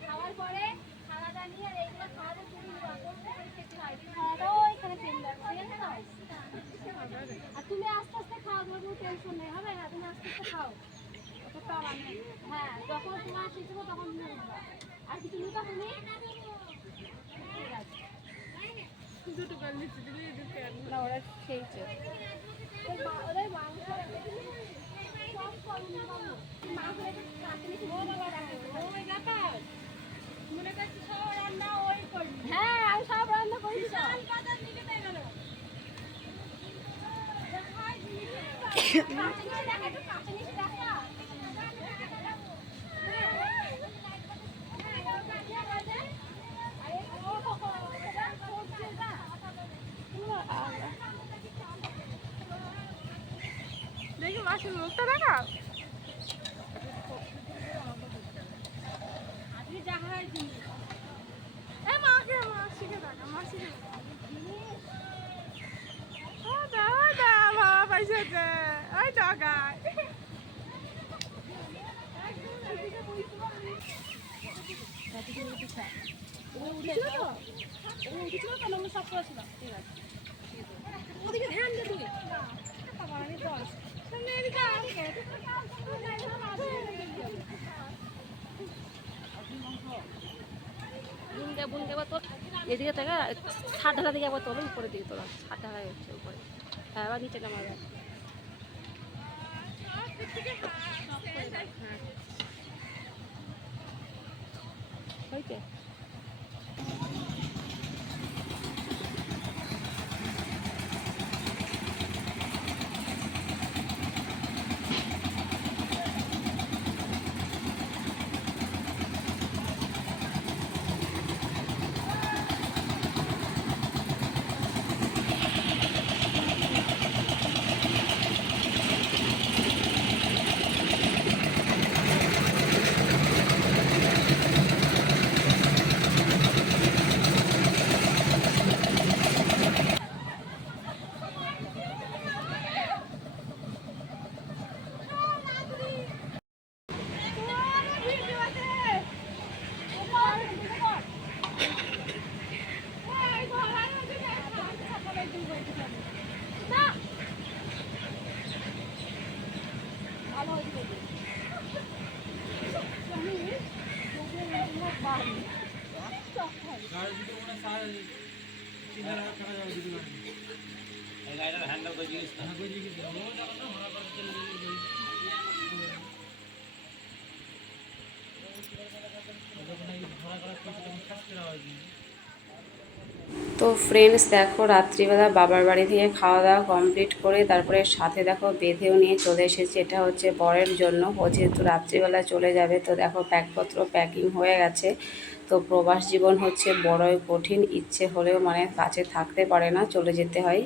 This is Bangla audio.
খাওয়ার পরে খাওয়াটা আর এইগুলো খাওয়াতে তুমি খাওয়াটাও এখানে তেল লাগবে? আর তুমি আস্তে আস্তে খাও তোমার কোনো টেনশন নেই হবে না তুমি আস্তে আস্তে খাও। হ্যাঁ যখন তোমার শেষ হবে তখন আর কিছু নিবা তুমি দুটো কাল নিচে দিলে দিতে পারব না ওরা খেয়েছে ওদের মাংস সব কম নিবা না। মাংস একটু কাটলে কি বলব বাবা? ওই দেখো মনে করছি সব রান্না ওই করবি হ্যাঁ আমি সব রান্না করি বিশাল বাজার নিয়ে যেতে গেল দেখি মাসির মুখটা দেখা মাকে মাসিকে দেখা মাসিকে ও দা ও দা বাবা পাইছে ওই টাকায় ওদিকে ধ্যান দে তুই বুনগে বুনগে আবার তোর এদিকে থেকে ছাদ ঢালা দিকে আবার তোলো উপরের দিকে তোলা। ছাদ ঢালাই হচ্ছে উপরে। হ্যাঁ আবার নিচে নামা যায় হয়েছে? ভাড়া করার পয়সা তখন খাস ফেরা হয় তো ফ্রেন্ডস দেখো, রাত্রিবেলা বাবার বাড়ি থেকে খাওয়া দাওয়া কমপ্লিট করে তারপরে সাথে, দেখো, বেঁধেও নিয়ে চলে এসেছি। এটা হচ্ছে বরের জন্য। ও যেহেতু রাত্রিবেলা চলে যাবে, তো দেখো, প্যাকপত্র প্যাকিং হয়ে গেছে। তো প্রবাস জীবন হচ্ছে বড়ই কঠিন। ইচ্ছে হলেও মানে কাছে থাকতে পারে না, চলে যেতে হয়।